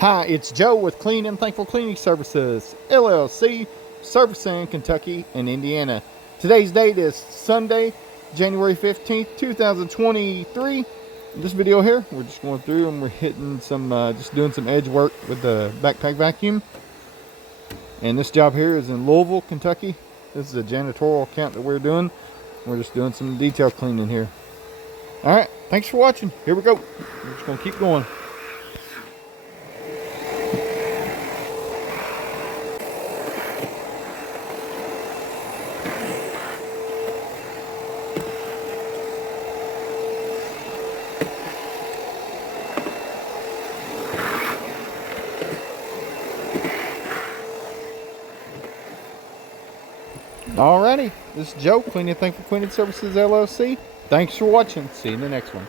Hi, it's Joe with Clean and Thankful Cleaning Services, LLC, servicing Kentucky and Indiana. Today's date is Sunday, January 15th, 2023. In this video here, we're just going through and we're hitting some, just doing some edge work with the backpack vacuum. And this job here is in Louisville, Kentucky. This is a janitorial account that we're doing. We're just doing some detail cleaning here. All right, thanks for watching. Here we go. We're just going to keep going. Alrighty, this is Joe, Clean and Thankful Cleaning Services LLC. Thanks for watching. See you in the next one.